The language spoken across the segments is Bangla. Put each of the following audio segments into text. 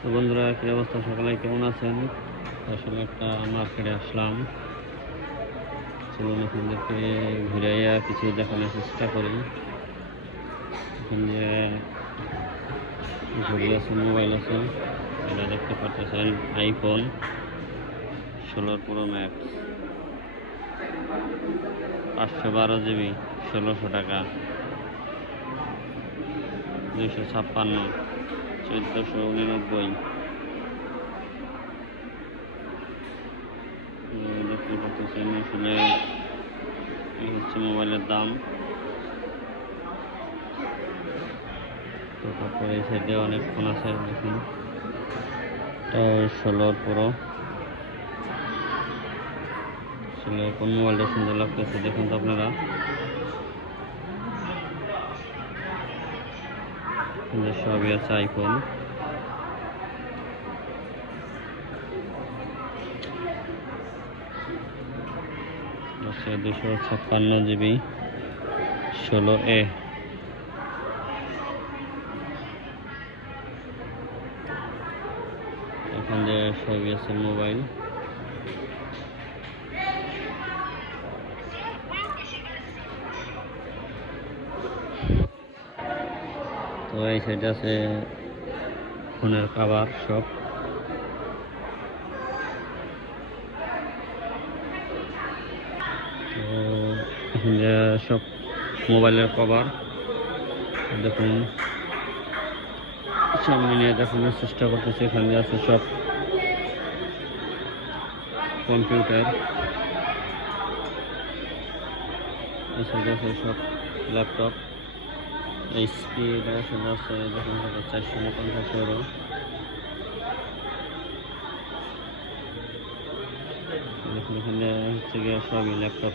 তো বন্ধুরা, কি অবস্থা? সকালে কেমন আছেন? আসলে একটা মার্কেটে আসলাম। চলুন আপনাদেরকে ঘুরাইয়া কিছু দেখানোর চেষ্টা করি। এখানে ঘড়ি আছে, মোবাইল আছে। এটা দেখতে পাচ্ছেন আইফোন 16 প্রো ম্যাক্স, 512 GB, 1600 টাকা, 256, 1499। দেখতে পাচ্ছেন আসলে এই হচ্ছে মোবাইলের দাম। তো তারপরে এই সাইডে অনেক ফোন আছে, দেখুন 16 প্রো। আসলে কোন মোবাইলটা সুন্দর লাগতেছে দেখুন তো আপনারা। সবই আছে আইফোন। আছে 256 GB, 16A। এখানে সবই আছে মোবাইল। তো এই সাইডে আছে ফোনের কভার সব। তো এখানে সব মোবাইলের কভার দেখুন, সামনে নিয়ে দেখানোর চেষ্টা করতেছি। এখানে আছে সব কম্পিউটার, এই সাইডে আছে সব ল্যাপটপ। এইচপি ভার্সন আছে দেখুন 450 €। দেখুন এখানে হচ্ছে গিয়ে সবই ল্যাপটপ।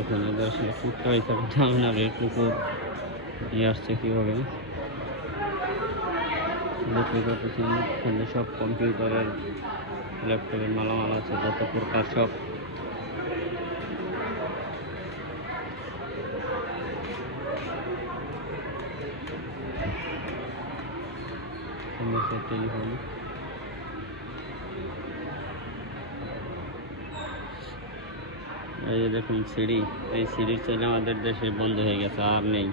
এখানে আসলে ফুটটা হিসাবে দাম না, রেটটুকু নিয়ে আসছে কীভাবে দেখতে পাচ্ছেন। এখানে সব কম্পিউটারের, ল্যাপটপের মালামাল আছে, যত প্রকার সব। টেলিফোন, এই যে দেখুন সিঁড়ি। এই সিঁড়ির চাইলে আমাদের দেশে বন্ধ হয়ে গেছে, আর নেই।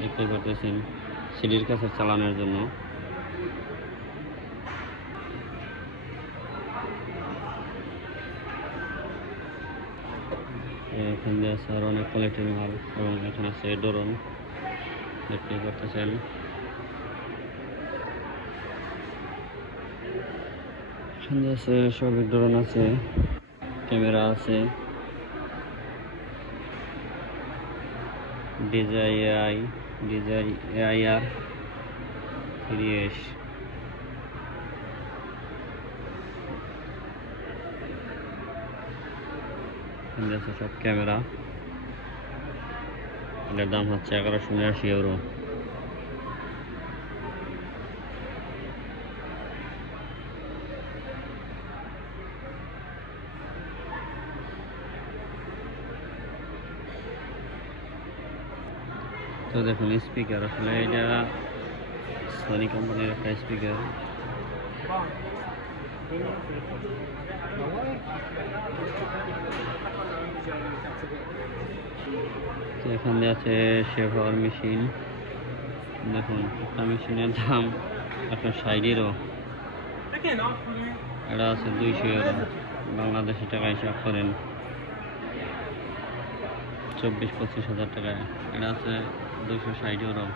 দেখতে পাচ্ছেন সিঁড়ির কাছে চালানোর জন্য। এখানে আছে আর অনেক কোয়ালিটির মাল, এবং এখানে আছে ড্রোন, দেখতে পাচ্ছেন। এখানে আছে সবই ড্রোন আছে, ক্যামেরা আছে, DJI AR 3S। এখানে আছে সব ক্যামেরা। এটার দাম হচ্ছে 1180 €। তো দেখুন স্পিকার, আসলে এটা সোনি কোম্পানির একটা স্পিকার। তো এখানে আছে শেভার মেশিন। দেখুন একটা মেশিনের দাম 160 €। এটা আছে 200 €, বাংলাদেশি টাকা হিসাব করেন 24-25 হাজার টাকায়। এটা আছে 260 €।